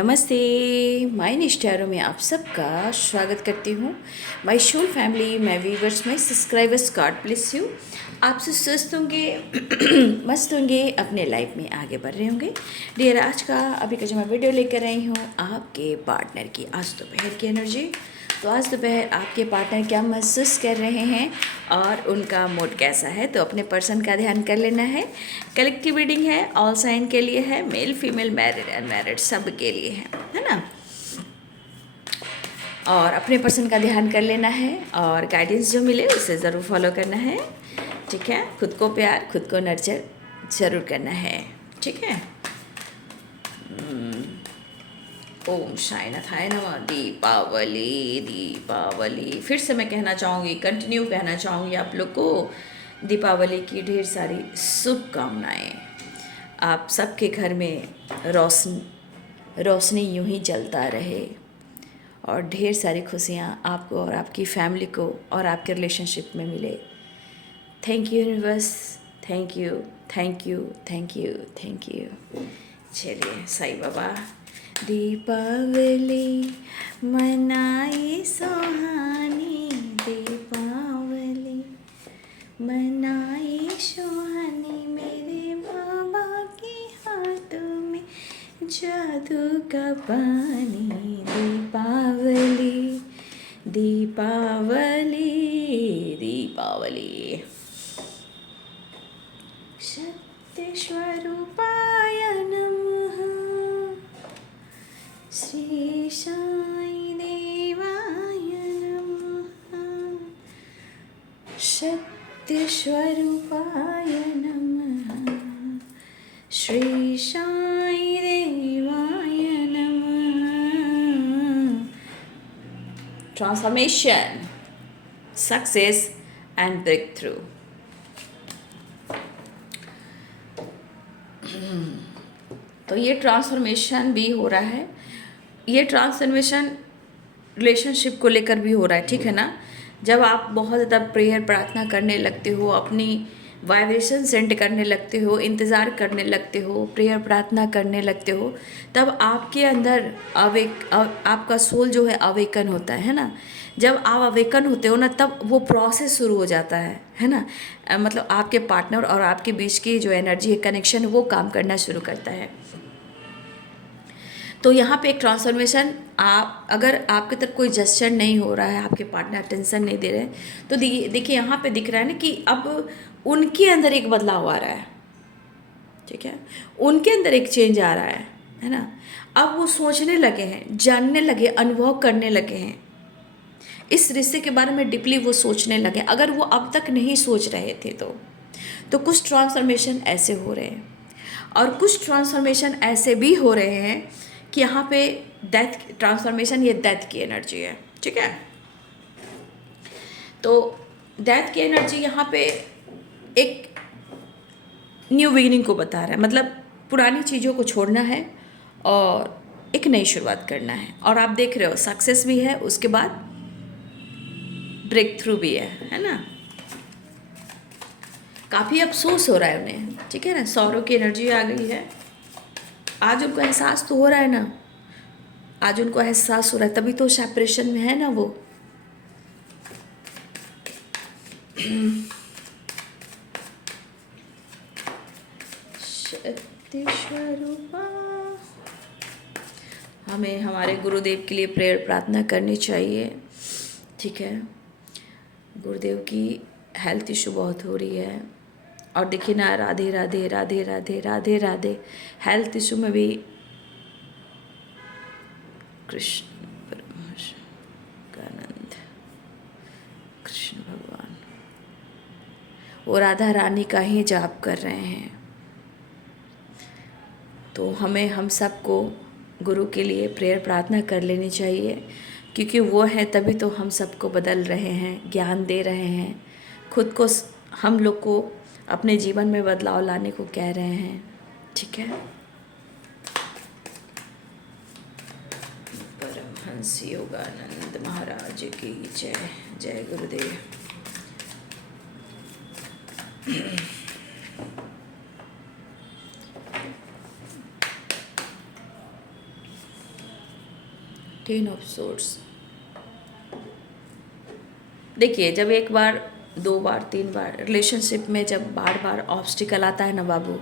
नमस्ते। माय निष्ठारों में आप सबका स्वागत करती हूँ। My whole family, my viewers, my subscribers, God bless you. आप सब स्वस्थ होंगे, मस्त होंगे, अपने लाइफ में आगे बढ़ रहे होंगे। डियर, आज का अभी का जो मैं वीडियो लेकर आई हूँ आपके पार्टनर की आज दोपहर की एनर्जी। तो आज दोपहर आपके पार्टनर क्या महसूस कर रहे हैं और उनका मूड कैसा है, तो अपने पर्सन का ध्यान कर लेना है। कलेक्टिव रीडिंग है, ऑल साइन के लिए है, मेल फीमेल मैरिड अनमैरिड सब के लिए है ना। और अपने पर्सन का ध्यान कर लेना है और गाइडेंस जो मिले उसे ज़रूर फॉलो करना है। ठीक है, खुद को प्यार, खुद को नर्चर ज़रूर करना है। ठीक है। ओम शायनाथाय नमः। दीपावली दीपावली, फिर से मैं कहना चाहूँगी, कंटिन्यू कहना चाहूँगी आप लोग को, दीपावली की ढेर सारी शुभकामनाएँ। आप सबके घर में रोशनी यूं ही जलता रहे और ढेर सारी खुशियाँ आपको और आपकी फैमिली को और आपके रिलेशनशिप में मिले। Thank you universe, thank you thank you thank you thank you. चलिए, साईं बाबा। दीपावली मनाई सुहानी, दीपावली मनाई सुहानी, मेरे बाबा के हाथों में जादू का पानी। दीपावली दीपावली दीपावली। सत्य स्वरूपाय नमः, श्री साई देवाय नमः, सत्य स्वरूपाय नमः, श्री साई देवाय नमः। Transformation, success and breakthrough. तो ये ट्रांसफॉर्मेशन भी हो रहा है, ये ट्रांसफॉर्मेशन रिलेशनशिप को लेकर भी हो रहा है। ठीक है ना। जब आप बहुत ज़्यादा प्रेयर प्रार्थना करने लगते हो, अपनी वाइब्रेशन सेंड करने लगते हो, इंतज़ार करने लगते हो, प्रेयर प्रार्थना करने लगते हो, तब आपके अंदर आपका सोल जो है अवेकन होता है ना। जब आप अवेकन होते हो ना, तब वो प्रोसेस शुरू हो जाता है ना। मतलब आपके पार्टनर और आपके बीच की जो एनर्जी है, कनेक्शन, वो काम करना शुरू करता है। तो यहाँ पे एक ट्रांसफॉर्मेशन, आप अगर आपके तरफ कोई जेस्चर नहीं हो रहा है, आपके पार्टनर अटेंशन नहीं दे रहे, तो देखिए यहाँ पे दिख रहा है ना कि अब उनके अंदर एक बदलाव आ रहा है। ठीक है, उनके अंदर एक चेंज आ रहा है ना। अब वो सोचने लगे हैं, जानने लगे, अनुभव करने लगे हैं, इस रिश्ते के बारे में डीपली वो सोचने लगे। अगर वो अब तक नहीं सोच रहे थे तो कुछ ट्रांसफॉर्मेशन ऐसे हो रहे हैं, और कुछ ट्रांसफॉर्मेशन ऐसे भी हो रहे हैं कि यहाँ पे डेथ ट्रांसफॉर्मेशन, ये डेथ की एनर्जी है। ठीक है। तो डेथ की एनर्जी यहाँ पे एक न्यू बिगिनिंग को बता रहा है, मतलब पुरानी चीज़ों को छोड़ना है और एक नई शुरुआत करना है। और आप देख रहे हो सक्सेस भी है, उसके बाद ब्रेक थ्रू भी है ना। काफ़ी अफसोस हो रहा है उन्हें। ठीक है ना, सौरों की एनर्जी आ गई है। आज उनको एहसास तो हो रहा है ना, आज उनको एहसास हो रहा है, तभी तो सेपरेशन में है ना वो। शक्ति स्वरूपा। हमें हमारे गुरुदेव के लिए प्रेयर प्रार्थना करनी चाहिए। ठीक है, गुरुदेव की हेल्थ इशू बहुत हो रही है, और देखिए ना, राधे राधे राधे राधे राधे राधे, हेल्थ इशू में भी कृष्ण परमानंद, कृष्ण भगवान, वो राधा रानी का ही जाप कर रहे हैं। तो हमें, हम सबको गुरु के लिए प्रेयर प्रार्थना कर लेनी चाहिए, क्योंकि वो है तभी तो हम सबको बदल रहे हैं, ज्ञान दे रहे हैं, खुद को, हम लोग को अपने जीवन में बदलाव लाने को कह रहे हैं। ठीक है। परमहंस योगानंद महाराज की जय। जय गुरुदेव। Ten of source. देखिए जब एक बार, दो बार, तीन बार रिलेशनशिप में जब बार बार ऑब्स्टिकल आता है ना बाबू,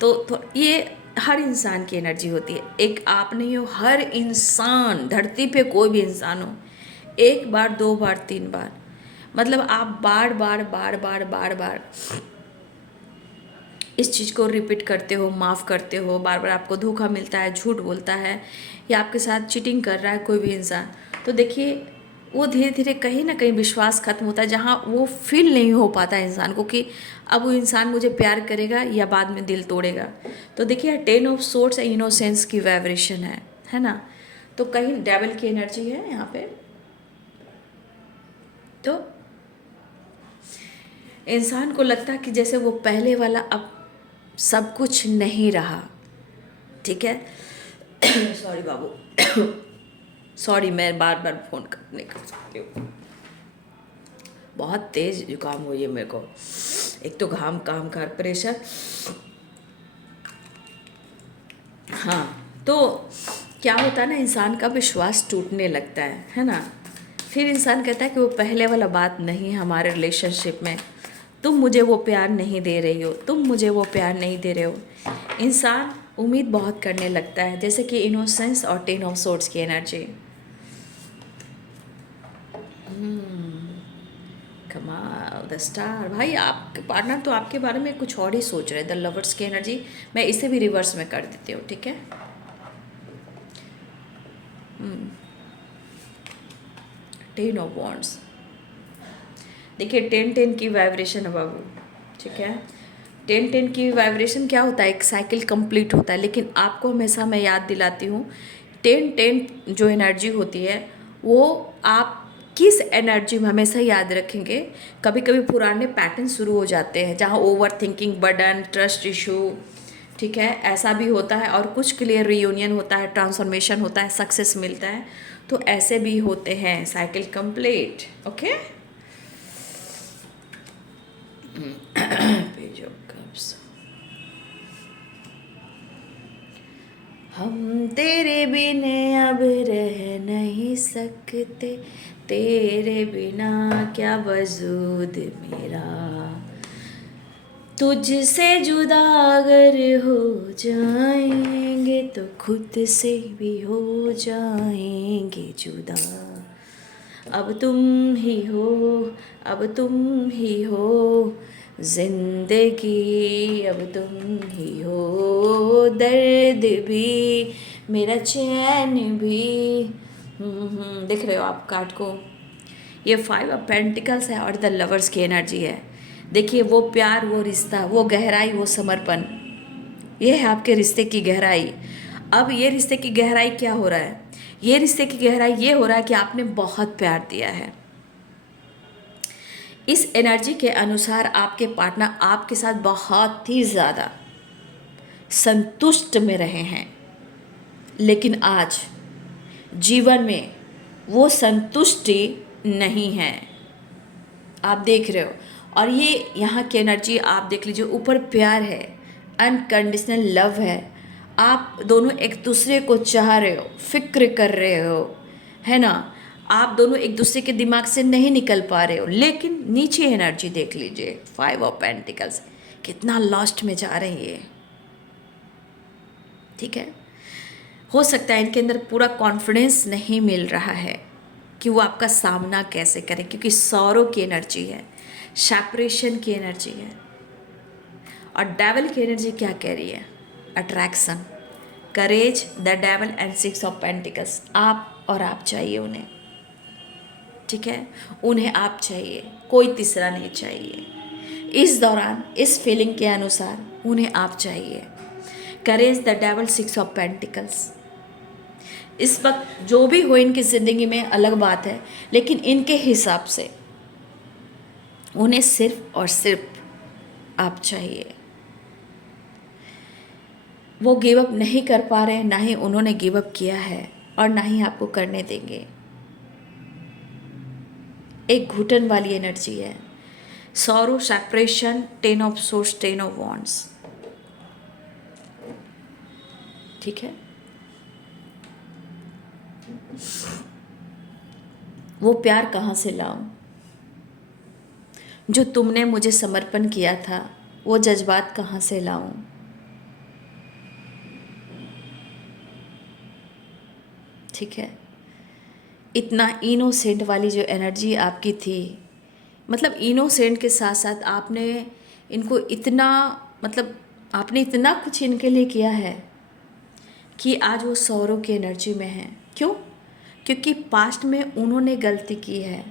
तो ये हर इंसान की एनर्जी होती है। एक आप नहीं हो, हर इंसान, धरती पे कोई भी इंसान हो, एक बार, दो बार, तीन बार, मतलब आप बार बार बार बार बार बार इस चीज़ को रिपीट करते हो, माफ़ करते हो, बार बार आपको धोखा मिलता है, झूठ बोलता है, या आपके साथ चीटिंग कर रहा है कोई भी इंसान, तो देखिए वो धीरे धीरे कहीं ना कहीं विश्वास खत्म होता है, जहाँ वो फील नहीं हो पाता है इंसान को कि अब वो इंसान मुझे प्यार करेगा या बाद में दिल तोड़ेगा। तो देखिए टेन ऑफ सोर्ड्स इनोसेंस की वाइब्रेशन है ना, तो कहीं डेविल की एनर्जी है यहाँ पे। तो इंसान को लगता है कि जैसे वो पहले वाला अब सब कुछ नहीं रहा, ठीक है। सॉरी बाबू, सॉरी, मैं बार बार फ़ोन नहीं कर सकती हूँ, बहुत तेज़ जुकाम हुई है मेरे को, एक तो घाम, काम का प्रेशर। हाँ, तो क्या होता है ना, इंसान का विश्वास टूटने लगता है ना। फिर इंसान कहता है कि वो पहले वाला बात नहीं है हमारे रिलेशनशिप में, तुम मुझे वो प्यार नहीं दे रही हो, तुम मुझे वो प्यार नहीं दे रहे हो। इंसान उम्मीद बहुत करने लगता है, जैसे कि इनोसेंस और टेन ऑफ सोर्ड्स की एनर्जी। कमाल, द स्टार। भाई आपके पार्टनर तो आपके बारे में कुछ और ही सोच रहे हैं। द लवर्स की एनर्जी, मैं इसे भी रिवर्स में कर देती हूँ, ठीक है। टेन ऑफ वॉन्ड्स, देखिए टेन टेन की वाइब्रेशन है बाबू, ठीक है। टेन टेन की वाइब्रेशन क्या होता है, एक साइकिल कंप्लीट होता है, लेकिन आपको हमेशा मैं याद दिलाती हूँ, टेन टेन जो एनर्जी होती है वो आप किस एनर्जी में हमेशा याद रखेंगे। कभी कभी पुराने पैटर्न शुरू हो जाते हैं, जहाँ over thinking, burden, trust issue, ठीक है, ऐसा भी होता है, और कुछ के लिए रियूनियन होता है, ट्रांसफॉर्मेशन होता है, सक्सेस मिलता है, तो ऐसे भी होते हैं, cycle complete, okay. Page of cups, हम तेरे बिने अब रह नहीं सकते, तेरे बिना क्या वजूद मेरा, तुझसे जुदा अगर हो जाएंगे तो खुद से भी हो जाएंगे जुदा, अब तुम ही हो, अब तुम ही हो जिंदगी, अब तुम ही हो दर्द भी मेरा चैन भी। देख रहे हो आप कार्ड को, ये 5 ऑफ पेंटिकल्स है और द लवर्स की एनर्जी है। देखिए वो प्यार, वो रिश्ता, वो गहराई, वो समर्पण, ये है आपके रिश्ते की गहराई। अब ये रिश्ते की गहराई क्या हो रहा है, ये रिश्ते की गहराई ये हो रहा है कि आपने बहुत प्यार दिया है। इस एनर्जी के अनुसार आपके पार्टनर आपके साथ बहुत ही ज़्यादा संतुष्ट में रहे हैं, लेकिन आज जीवन में वो संतुष्टि नहीं है, आप देख रहे हो। और ये यहाँ की एनर्जी आप देख लीजिए, ऊपर प्यार है, अनकंडीशनल लव है, आप दोनों एक दूसरे को चाह रहे हो, फिक्र कर रहे हो, है ना, आप दोनों एक दूसरे के दिमाग से नहीं निकल पा रहे हो। लेकिन नीचे एनर्जी देख लीजिए, 5 ऑफ पेंटिकल्स, कितना लॉस्ट में जा रही है, ठीक है। हो सकता है इनके अंदर पूरा कॉन्फिडेंस नहीं मिल रहा है कि वो आपका सामना कैसे करें, क्योंकि सौरों की एनर्जी है, सेपरेशन की एनर्जी है, और डेवल की एनर्जी क्या कह रही है, attraction, courage, the devil and 6 of pentacles. आप और आप चाहिए उन्हें, ठीक है, उन्हें आप चाहिए, कोई तीसरा नहीं चाहिए। इस दौरान इस फीलिंग के अनुसार उन्हें आप चाहिए। करेज, द डेवल, 6 ऑफ पेंटिकल्स। इस वक्त जो भी हो इनकी ज़िंदगी में अलग बात है, लेकिन इनके हिसाब से उन्हें सिर्फ और सिर्फ आप चाहिए। वो गिव अप नहीं कर पा रहे, ना ही उन्होंने गिव अप किया है, और ना ही आपको करने देंगे। एक घुटन वाली एनर्जी है, sorrow, separation, 10 of source, 10 of wands, ठीक है। वो प्यार कहाँ से लाऊं? जो तुमने मुझे समर्पण किया था, वो जज्बात कहाँ से लाऊं? ठीक है, इतना इनोसेंट वाली जो एनर्जी आपकी थी, मतलब इनोसेंट के साथ साथ आपने इनको इतना, मतलब आपने इतना कुछ इनके लिए किया है कि आज वो सौरों की एनर्जी में है। क्यों? क्योंकि पास्ट में उन्होंने गलती की है,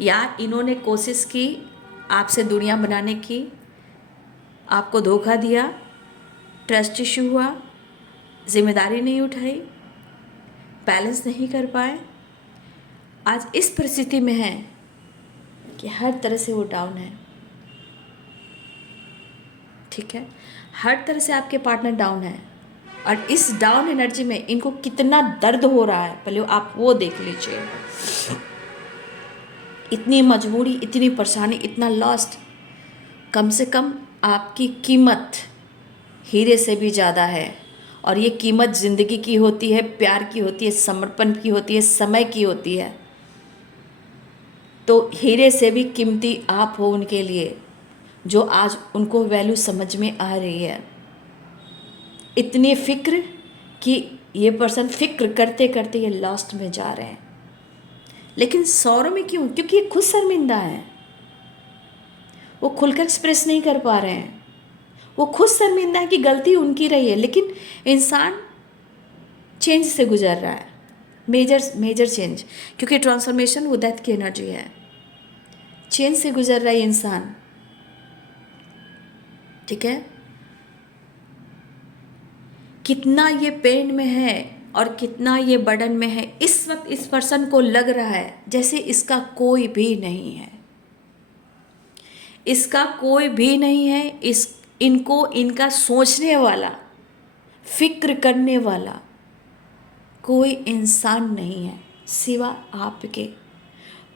या इन्होंने कोशिश की आपसे दुनिया बनाने की, आपको धोखा दिया, ट्रस्ट इशू हुआ, जिम्मेदारी नहीं उठाई, बैलेंस नहीं कर पाए, आज इस परिस्थिति में है कि हर तरह से वो डाउन है। ठीक है, हर तरह से आपके पार्टनर डाउन है, और इस डाउन एनर्जी में इनको कितना दर्द हो रहा है पहले आप वो देख लीजिए। इतनी मजबूरी, इतनी परेशानी, इतना लॉस्ट। कम से कम आपकी कीमत हीरे से भी ज़्यादा है, और ये कीमत ज़िंदगी की होती है, प्यार की होती है, समर्पण की होती है, समय की होती है। तो हीरे से भी कीमती आप हो उनके लिए, जो आज उनको वैल्यू समझ में आ रही है। इतनी फिक्र कि ये पर्सन फिक्र करते करते ये लास्ट में जा रहे हैं। लेकिन सौरों में क्यों? क्योंकि ये खुद शर्मिंदा है, वो खुलकर एक्सप्रेस नहीं कर पा रहे हैं। वो खुद शर्मिंदा है कि गलती उनकी रही है, लेकिन इंसान चेंज से गुजर रहा है, मेजर चेंज, क्योंकि ट्रांसफॉर्मेशन वो डेथ की एनर्जी है। चेंज से गुजर रहा है इंसान। ठीक है, कितना ये पेन में है और कितना ये बर्डन में है। इस वक्त इस पर्सन को लग रहा है जैसे इसका कोई भी नहीं है, इसका कोई भी नहीं है। इनको इनका सोचने वाला, फिक्र करने वाला कोई इंसान नहीं है सिवा आपके।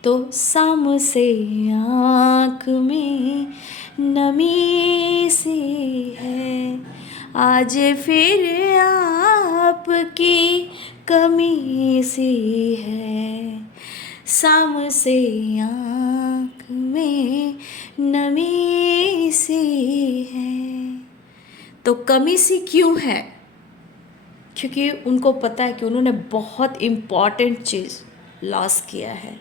तो शाम से आँख में नमी सी है, आज फिर आपकी कमी सी है। शाम से आँख में नमी सी है। तो कमी सी क्यों है? क्योंकि उनको पता है कि उन्होंने बहुत इम्पॉर्टेंट चीज़ लॉस किया है।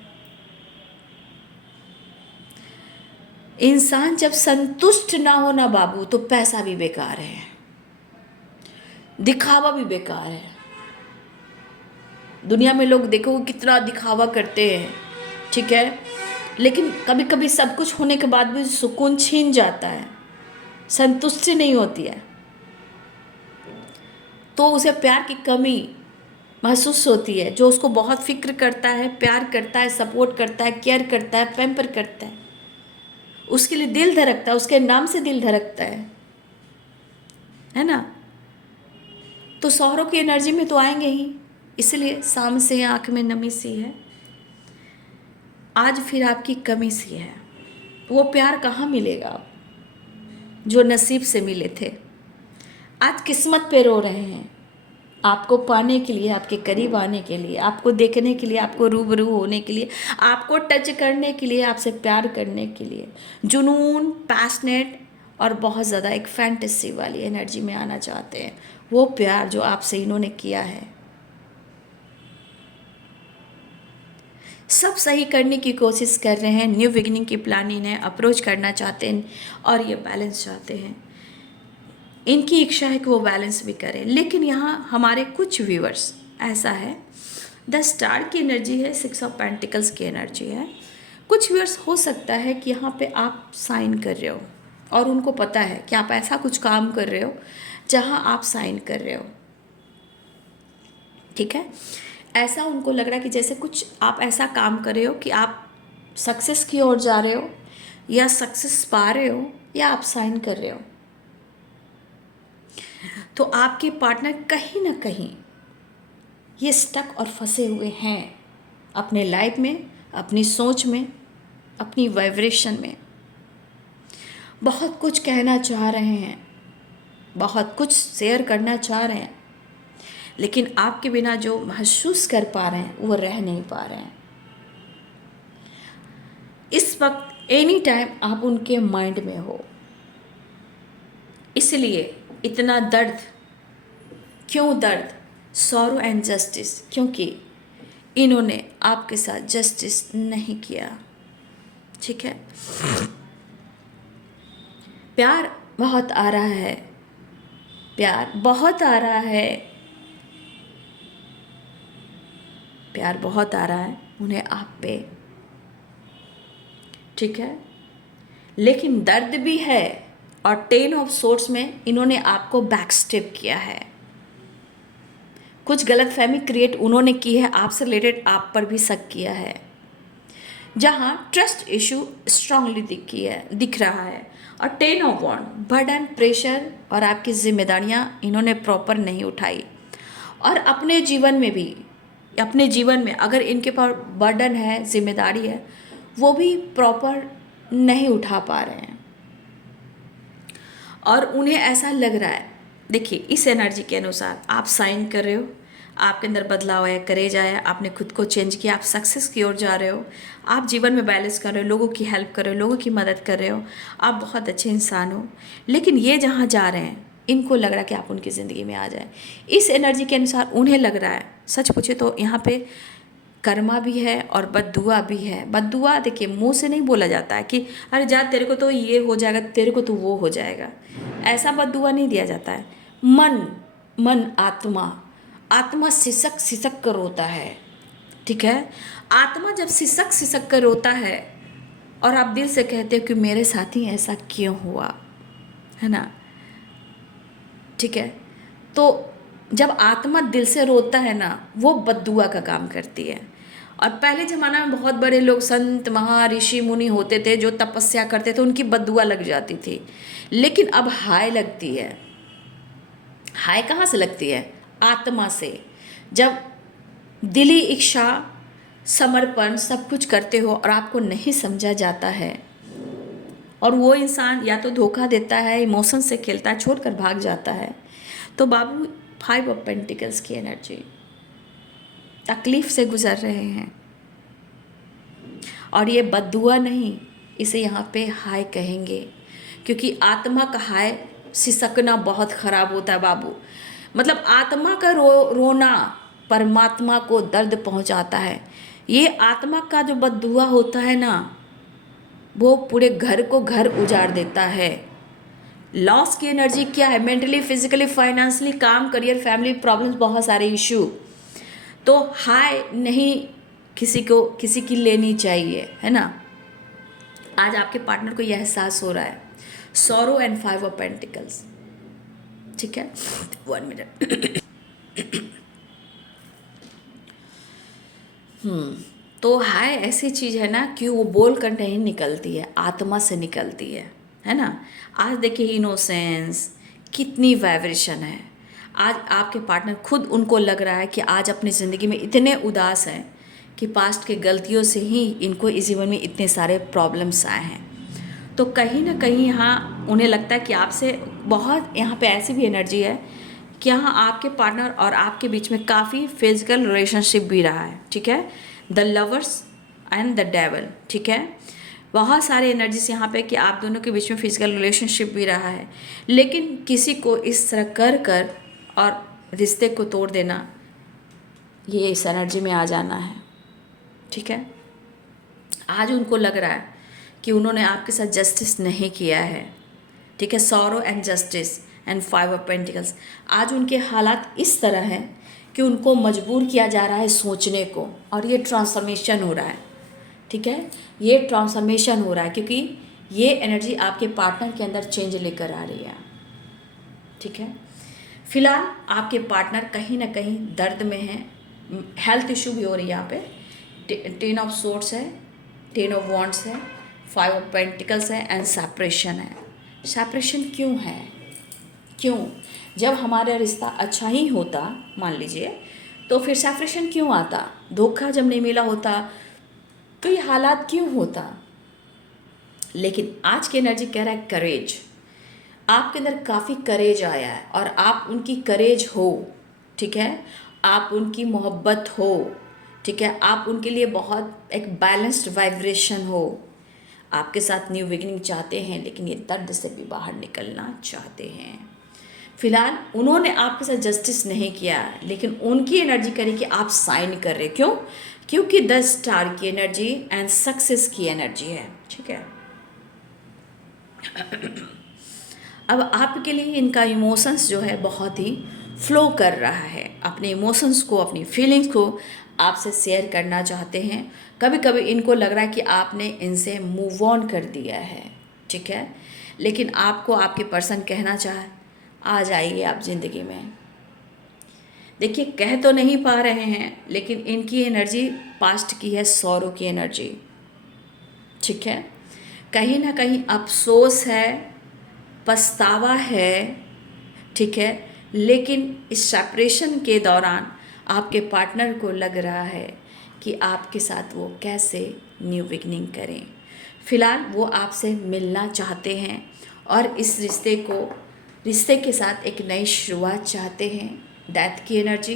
इंसान जब संतुष्ट ना हो ना बाबू, तो पैसा भी बेकार है, दिखावा भी बेकार है। दुनिया में लोग देखो कितना दिखावा करते हैं, ठीक है, लेकिन कभी कभी सब कुछ होने के बाद भी सुकून छीन जाता है, संतुष्टि नहीं होती है, तो उसे प्यार की कमी महसूस होती है। जो उसको बहुत फिक्र करता है, प्यार करता है, सपोर्ट करता है, केयर करता है, पैम्पर करता है, उसके लिए दिल धड़कता है, उसके नाम से दिल धड़कता है ना। तो सौरों की एनर्जी में तो आएंगे ही, इसलिए शाम से आँख में नमी सी है, आज फिर आपकी कमी सी है। वो प्यार कहाँ मिलेगा जो नसीब से मिले थे? आज किस्मत पे रो रहे हैं, आपको पाने के लिए, आपके करीब आने के लिए, आपको देखने के लिए, आपको रूबरू होने के लिए, आपको टच करने के लिए, आपसे प्यार करने के लिए। जुनून, पैशनेट और बहुत ज़्यादा एक फैंटेसी वाली एनर्जी में आना चाहते हैं। वो प्यार जो आपसे इन्होंने किया है, सब सही करने की कोशिश कर रहे हैं, न्यू बिगिनिंग की प्लानिंग है, अप्रोच करना चाहते हैं और ये बैलेंस चाहते हैं। इनकी इच्छा है कि वो बैलेंस भी करें। लेकिन यहाँ हमारे कुछ व्यूअर्स ऐसा है, द स्टार की एनर्जी है, 6 ऑफ पेंटिकल्स की एनर्जी है। कुछ व्यूअर्स हो सकता है कि यहाँ पे आप साइन कर रहे हो और उनको पता है कि आप ऐसा कुछ काम कर रहे हो जहाँ आप साइन कर रहे हो। ठीक है, ऐसा उनको लग रहा है कि जैसे कुछ आप ऐसा काम कर रहे हो कि आप सक्सेस की ओर जा रहे हो, या सक्सेस पा रहे हो, या आप साइन कर रहे हो। तो आपके पार्टनर कहीं ना कहीं ये स्टक और फंसे हुए हैं अपने लाइफ में, अपनी सोच में, अपनी वाइब्रेशन में। बहुत कुछ कहना चाह रहे हैं, बहुत कुछ शेयर करना चाह रहे हैं, लेकिन आपके बिना जो महसूस कर पा रहे हैं वो रह नहीं पा रहे हैं। इस वक्त एनी टाइम आप उनके माइंड में हो, इसलिए इतना दर्द। क्यों दर्द? सॉरो एंड जस्टिस, क्योंकि इन्होंने आपके साथ जस्टिस नहीं किया। ठीक है, प्यार बहुत आ रहा है, प्यार बहुत आ रहा है, प्यार बहुत आ रहा है उन्हें आप पे। ठीक है, लेकिन दर्द भी है। और 10 ऑफ सोर्ट्स में इन्होंने आपको बैक स्टेप किया है, कुछ गलत फहमी क्रिएट उन्होंने की है आपसे रिलेटेड, आप पर भी शक किया है, जहाँ ट्रस्ट इशू स्ट्रांगली दिख रहा है। और 10 ऑफ वॉन्ड, बर्डन, प्रेशर और आपकी जिम्मेदारियाँ इन्होंने प्रॉपर नहीं उठाई। और अपने जीवन में भी, अपने जीवन में अगर इनके पास बर्डन है, जिम्मेदारी है, वो भी प्रॉपर नहीं उठा पा रहे हैं। और उन्हें ऐसा लग रहा है, देखिए इस एनर्जी के अनुसार आप साइन कर रहे हो, आपके अंदर बदलाव आया, करेज आया, आपने खुद को चेंज किया, आप सक्सेस की ओर जा रहे हो, आप जीवन में बैलेंस कर रहे हो, लोगों की हेल्प कर रहे हो, लोगों की मदद कर रहे हो, आप बहुत अच्छे इंसान हो। लेकिन ये जहाँ जा रहे हैं इनको लग रहा है कि आप उनकी ज़िंदगी में आ जाए। इस एनर्जी के अनुसार उन्हें लग रहा है, सच पूछे तो यहाँ पे कर्मा भी है और बद्दुआ भी है। बद्दुआ देखिए मुंह से नहीं बोला जाता है कि अरे जा तेरे को तो ये हो जाएगा, तेरे को तो वो हो जाएगा, ऐसा बद्दुआ नहीं दिया जाता है। मन आत्मा, आत्मा सिसक सिसक कर रोता है। ठीक है, आत्मा जब सिसक सिसक कर रोता है और आप दिल से कहते हो कि मेरे साथ ही ऐसा क्यों हुआ, है ना। ठीक है, तो जब आत्मा दिल से रोता है ना, वो बद्दुआ का काम करती है। और पहले ज़माना में बहुत बड़े लोग, संत महर्षि मुनि होते थे जो तपस्या करते थे, उनकी बद्दुआ लग जाती थी। लेकिन अब हाय लगती है। हाय कहाँ से लगती है? आत्मा से। जब दिली इच्छा, समर्पण सब कुछ करते हो और आपको नहीं समझा जाता है, और वो इंसान या तो धोखा देता है, इमोशन से खेलता है, छोड़कर भाग जाता है, तो बाबू 5 ऑफ पेंटिकल्स की एनर्जी, तकलीफ से गुजर रहे हैं। और ये बद्दुआ नहीं, इसे यहाँ पे हाय कहेंगे, क्योंकि आत्मा का हाय सिसकना बहुत खराब होता है बाबू। मतलब आत्मा का रोना परमात्मा को दर्द पहुँचाता है। ये आत्मा का जो बद्दुआ होता है ना, वो पूरे घर को घर उजाड़ देता है। लॉस की एनर्जी क्या है? मेंटली, फिजिकली, फाइनेंशियली, काम, करियर, फैमिली प्रॉब्लम्स, बहुत सारे इशू। तो हाय नहीं किसी की लेनी चाहिए, है ना। आज आपके पार्टनर को यह एहसास हो रहा है। Sorrow and 5 of pentacles. ठीक है, 1 मिनट। तो हाय ऐसी चीज़ है ना कि वो बोल कर नहीं निकलती है, आत्मा से निकलती है ना। आज देखिए इनोसेंस, कितनी वाइब्रेशन है। आज आपके पार्टनर खुद, उनको लग रहा है कि आज अपनी ज़िंदगी में इतने उदास हैं कि पास्ट के गलतियों से ही इनको इस जीवन में इतने सारे प्रॉब्लम्स आए हैं। तो कहीं ना कहीं यहाँ उन्हें लगता है कि आपसे बहुत, यहाँ पे ऐसी भी एनर्जी है कि यहाँ आपके पार्टनर और आपके बीच में काफ़ी फिजिकल रिलेशनशिप भी रहा है। ठीक है, the lovers and the devil. ठीक है, बहुत सारे एनर्जीज यहाँ पे कि आप दोनों के बीच में फिजिकल रिलेशनशिप भी रहा है, लेकिन किसी को इस तरह कर और रिश्ते को तोड़ देना, ये इस एनर्जी में आ जाना है। ठीक है, आज उनको लग रहा है कि उन्होंने आपके साथ जस्टिस नहीं किया है। ठीक है, sorrow and justice and 5 of pentacles. आज उनके हालात इस तरह हैं कि उनको मजबूर किया जा रहा है सोचने को, और ये ट्रांसफॉर्मेशन हो रहा है। ठीक है, ये ट्रांसफॉर्मेशन हो रहा है क्योंकि ये एनर्जी आपके पार्टनर के अंदर चेंज लेकर आ रही है। ठीक है, फिलहाल आपके पार्टनर कहीं ना कहीं दर्द में है, हेल्थ इशू भी हो रही है यहाँ पे। 10 ऑफ सोर्ट्स है, 10 ऑफ वॉन्ड्स है, 5 ऑफ पेंटिकल्स है एंड सेपरेशन है। सेपरेशन क्यों है? क्यों? जब हमारा रिश्ता अच्छा ही होता, मान लीजिए, तो फिर सेपरेशन क्यों आता? धोखा जब नहीं मिला होता तो ये हालात क्यों होता? लेकिन आज की एनर्जी कह रहा है करेज। आपके अंदर काफ़ी करेज आया है और आप उनकी करेज हो। ठीक है, आप उनकी मोहब्बत हो, ठीक है, आप उनके लिए बहुत एक बैलेंस्ड वाइब्रेशन हो, आपके साथ न्यू बिगिनिंग चाहते हैं, लेकिन ये दर्द से भी बाहर निकलना चाहते हैं। फिलहाल उन्होंने आपके साथ जस्टिस नहीं किया, लेकिन उनकी एनर्जी करी कि आप साइन कर रहे, क्यों? क्योंकि 10 स्टार की एनर्जी एंड सक्सेस की एनर्जी है, ठीक है। अब आपके लिए इनका इमोशंस जो है बहुत ही फ्लो कर रहा है, अपने इमोशंस को, अपनी फीलिंग्स को आपसे शेयर करना चाहते हैं। कभी कभी इनको लग रहा है कि आपने इनसे मूव ऑन कर दिया है, ठीक है, लेकिन आपको आपके पर्सन कहना चाहे आ जाइए आप ज़िंदगी में। देखिए, कह तो नहीं पा रहे हैं, लेकिन इनकी एनर्जी पास्ट की है, सौरों की एनर्जी, ठीक है। कहीं ना कहीं अफसोस है, पछतावा है, ठीक है, लेकिन इस सेपरेशन के दौरान आपके पार्टनर को लग रहा है कि आपके साथ वो कैसे न्यू बिगनिंग करें। फिलहाल वो आपसे मिलना चाहते हैं और इस रिश्ते के साथ एक नई शुरुआत चाहते हैं। डेथ की एनर्जी,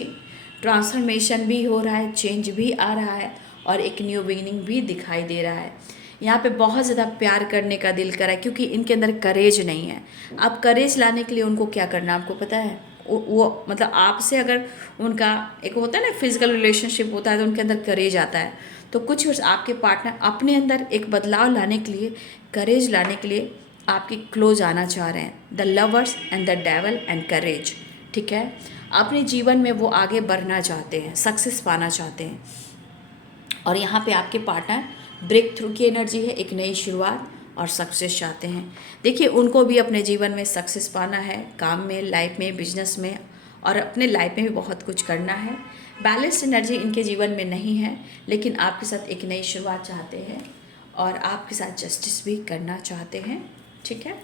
ट्रांसफॉर्मेशन भी हो रहा है, चेंज भी आ रहा है और एक न्यू बिगिनिंग भी दिखाई दे रहा है। यहाँ पे बहुत ज़्यादा प्यार करने का दिल करा है, क्योंकि इनके अंदर करेज नहीं है। अब करेज लाने के लिए उनको क्या करना आपको पता है? वो मतलब आपसे अगर उनका एक होता है ना फिजिकल रिलेशनशिप होता है, तो उनके अंदर करेज आता है। तो कुछ आपके पार्टनर अपने अंदर एक बदलाव लाने के लिए, करेज लाने के लिए आपकी क्लोज आना चाह रहे हैं। The lovers and the devil and courage, ठीक है। अपने जीवन में वो आगे बढ़ना चाहते हैं, सक्सेस पाना चाहते हैं। और यहाँ पे आपके पार्टनर ब्रेक थ्रू की एनर्जी है, एक नई शुरुआत और सक्सेस चाहते हैं। देखिए, उनको भी अपने जीवन में सक्सेस पाना है, काम में, लाइफ में, बिजनेस में, और अपने लाइफ में भी बहुत कुछ करना है। बैलेंस एनर्जी इनके जीवन में नहीं है, लेकिन आपके साथ एक नई शुरुआत चाहते हैं और आपके साथ जस्टिस भी करना चाहते हैं, ठीक है।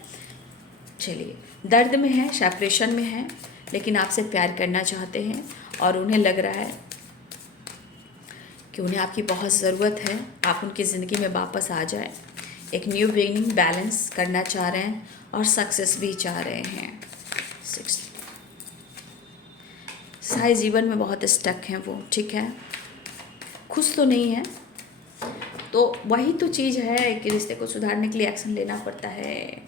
चलिए, दर्द में है, सेपरेशन में है, लेकिन आपसे प्यार करना चाहते हैं और उन्हें लग रहा है कि उन्हें आपकी बहुत ज़रूरत है, आप उनकी ज़िंदगी में वापस आ जाए। एक न्यू बिगिनिंग बैलेंस करना चाह रहे हैं और सक्सेस भी चाह रहे हैं। 6 शायद जीवन में बहुत स्टक हैं वो, ठीक है, खुश तो नहीं है। तो वही तो चीज़ है कि रिश्ते को सुधारने के लिए एक्शन लेना पड़ता है।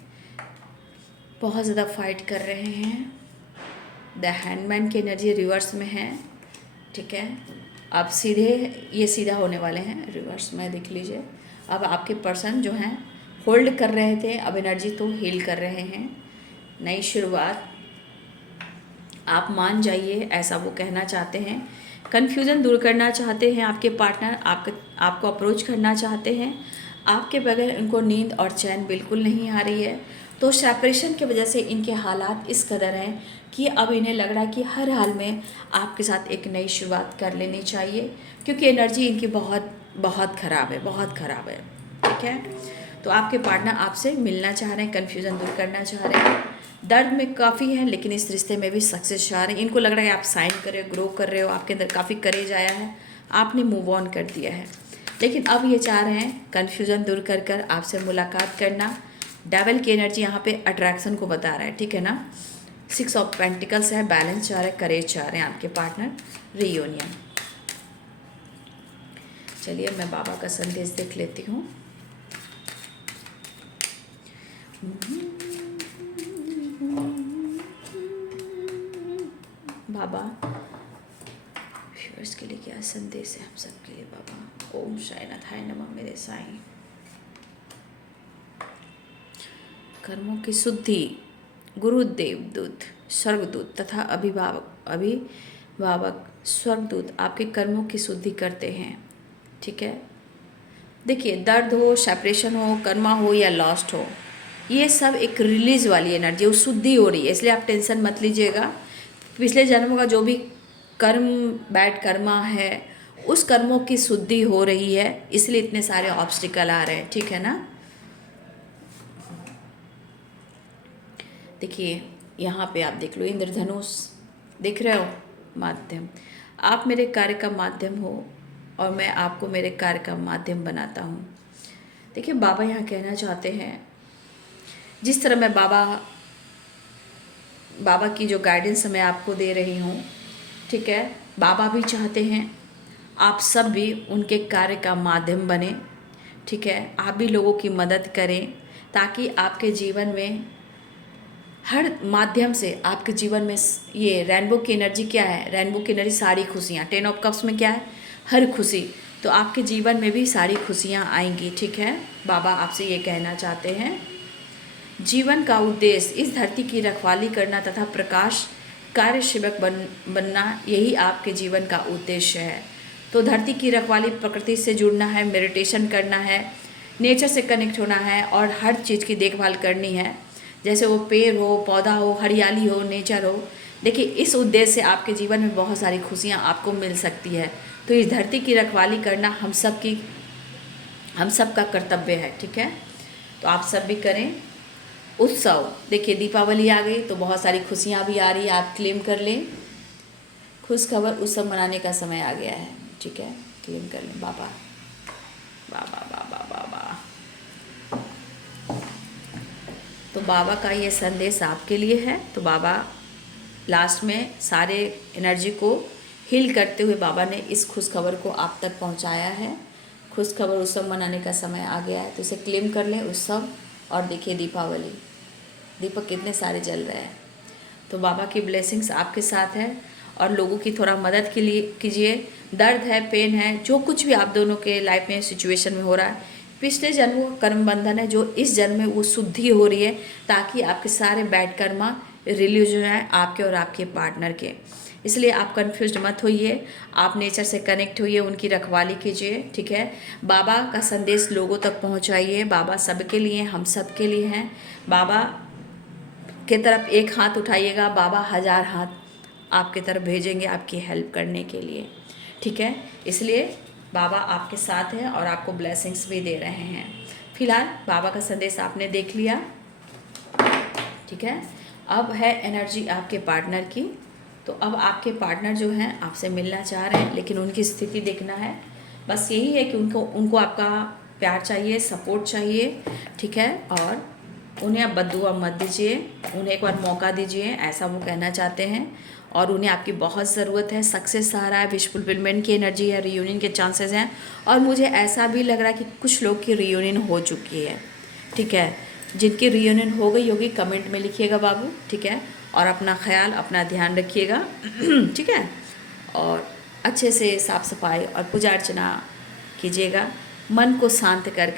बहुत ज़्यादा फाइट कर रहे हैं। द हैंडमैन की एनर्जी रिवर्स में है, ठीक है। अब ये सीधा होने वाले हैं, रिवर्स में देख लीजिए। अब आपके पर्सन जो हैं होल्ड कर रहे थे, अब एनर्जी तो हील कर रहे हैं। नई शुरुआत, आप मान जाइए, ऐसा वो कहना चाहते हैं। कन्फ्यूज़न दूर करना चाहते हैं आपके पार्टनर, आपको अप्रोच करना चाहते हैं। आपके बगैर उनको नींद और चैन बिल्कुल नहीं आ रही है। तो सेपरेशन की वजह से इनके हालात इस कदर हैं कि अब इन्हें लग रहा है कि हर हाल में आपके साथ एक नई शुरुआत कर लेनी चाहिए, क्योंकि एनर्जी इनकी बहुत बहुत ख़राब है, बहुत ख़राब है, ठीक है। तो आपके पार्टनर आपसे मिलना चाह रहे हैं, कन्फ्यूज़न दूर करना चाह रहे हैं। दर्द में काफ़ी है, लेकिन इस रिश्ते में भी सक्सेस चाह रहे हैं। इनको लग रहा है आप साइन कर रहे हो, ग्रो कर रहे हो, आपके अंदर काफ़ी करेज आया है, आपने मूव ऑन कर दिया है। लेकिन अब ये चाह रहे हैं कन्फ्यूज़न दूर कर कर आपसे मुलाकात करना। डेविल की एनर्जी यहाँ पे अट्रैक्शन को बता रहा है, ठीक है ना। 6 ऑफ पेंटिकल्स है, बैलेंस चाह रहे हैं, करेज चाह रहे हैं आपके पार्टनर, रीयूनियन। चलिए, मैं बाबा का संदेश देख लेती हूँ। बाबा व्यूअर्स के लिए क्या संदेश है हम सबके लिए बाबा? ओम साईनाथाय नमः मेरे साईं। कर्मों की शुद्धि, गुरुदेव दूत, स्वर्गदूत तथा अभिभावक स्वर्गदूत आपके कर्मों की शुद्धि करते हैं, ठीक है। देखिए, दर्द हो, सेपरेशन हो, कर्मा हो या लॉस्ट हो, ये सब एक रिलीज वाली एनर्जी, वो शुद्धि हो रही है, इसलिए आप टेंशन मत लीजिएगा। पिछले जन्मों का जो भी कर्म, बैड कर्मा है, उस कर्मों की शुद्धि हो रही है, इसलिए इतने सारे ऑब्स्टिकल आ रहे हैं, ठीक है ना। देखिए, यहाँ पे आप देख लो, इंद्रधनुष दिख रहे हो, माध्यम। आप मेरे कार्य का माध्यम हो और मैं आपको मेरे कार्य का माध्यम बनाता हूँ। देखिए, बाबा यहाँ कहना चाहते हैं, जिस तरह मैं बाबा की जो गाइडेंस मैं आपको दे रही हूँ, ठीक है। बाबा भी चाहते हैं आप सब भी उनके कार्य का माध्यम बने, ठीक है। आप भी लोगों की मदद करें ताकि आपके जीवन में हर माध्यम से आपके जीवन में ये रेनबो की एनर्जी क्या है, रेनबो की एनर्जी सारी खुशियाँ, 10 ऑफ कप्स में क्या है, हर खुशी। तो आपके जीवन में भी सारी खुशियाँ आएंगी, ठीक है। बाबा आपसे ये कहना चाहते हैं जीवन का उद्देश्य इस धरती की रखवाली करना तथा प्रकाश कार्य सेवक बनना, यही आपके जीवन का उद्देश्य है। तो धरती की रखवाली, प्रकृति से जुड़ना है, मेडिटेशन करना है, नेचर से कनेक्ट होना है और हर चीज़ की देखभाल करनी है, जैसे वो पेड़ हो, पौधा हो, हरियाली हो, नेचर हो। देखिए इस उद्देश्य से आपके जीवन में बहुत सारी खुशियाँ आपको मिल सकती है। तो इस धरती की रखवाली करना हम सब का कर्तव्य है, ठीक है। तो आप सब भी करें। उत्सव, देखिए दीपावली आ गई तो बहुत सारी खुशियाँ भी आ रही है, आप क्लेम कर लें। खुश खबर, उत्सव मनाने का समय आ गया है, ठीक है, क्लेम कर लें। बाबा बाबा बाबा बाबा। तो बाबा का ये संदेश आपके लिए है। तो बाबा लास्ट में सारे एनर्जी को हील करते हुए बाबा ने इस खुश खबर को आप तक पहुंचाया है। खुश खबर, उत्सव मनाने का समय आ गया है, तो इसे क्लेम कर लें उत्सव। और देखिए दीपावली, दीपक कितने सारे जल रहे हैं। तो बाबा की ब्लेसिंग्स आपके साथ है और लोगों की थोड़ा मदद के लिए कीजिए। दर्द है, पेन है, जो कुछ भी आप दोनों के लाइफ में सिचुएशन में हो रहा है, पिछले जन्म वो कर्म बंधन है जो इस जन्म में वो शुद्धि हो रही है, ताकि आपके सारे बैड कर्मा रिलीज हो जाए आपके और आपके पार्टनर के। इसलिए आप कंफ्यूज मत होइए, आप नेचर से कनेक्ट होइए, उनकी रखवाली कीजिए, ठीक है। बाबा का संदेश लोगों तक पहुंचाइए। बाबा सबके लिए, हम सब के लिए हैं। बाबा के तरफ एक हाथ उठाइएगा, बाबा 1000 हाथ आपके तरफ भेजेंगे आपकी हेल्प करने के लिए, ठीक है। इसलिए बाबा आपके साथ हैं और आपको ब्लेसिंग्स भी दे रहे हैं। फिलहाल बाबा का संदेश आपने देख लिया, ठीक है। अब है एनर्जी आपके पार्टनर की। तो अब आपके पार्टनर जो हैं आपसे मिलना चाह रहे हैं, लेकिन उनकी स्थिति देखना है। बस यही है कि उनको आपका प्यार चाहिए, सपोर्ट चाहिए, ठीक है। और उन्हें आप बद्दुआ मत दीजिए, उन्हें एक बार मौका दीजिए, ऐसा वो कहना चाहते हैं। और उन्हें आपकी बहुत ज़रूरत है। सक्सेस आ रहा है, विश फुलफिलमेंट की एनर्जी है, रियूनियन के चांसेस हैं। और मुझे ऐसा भी लग रहा है कि कुछ लोग की रियूनियन हो चुकी है, ठीक है। जिनकी रियूनियन हो गई होगी कमेंट में लिखिएगा बाबू, ठीक है। और अपना ख्याल, अपना ध्यान रखिएगा, ठीक है। और अच्छे से साफ़ सफाई और पूजा अर्चना कीजिएगा। मन को शांत कर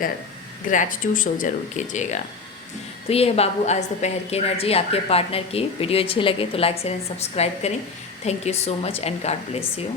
ग्रैटिट्यूड शो ज़रूर कीजिएगा। तो ये है बाबू आज दोपहर की एनर्जी आपके पार्टनर की। वीडियो अच्छी लगे तो लाइक शेयर एंड सब्सक्राइब करें। Thank you so much and God bless you.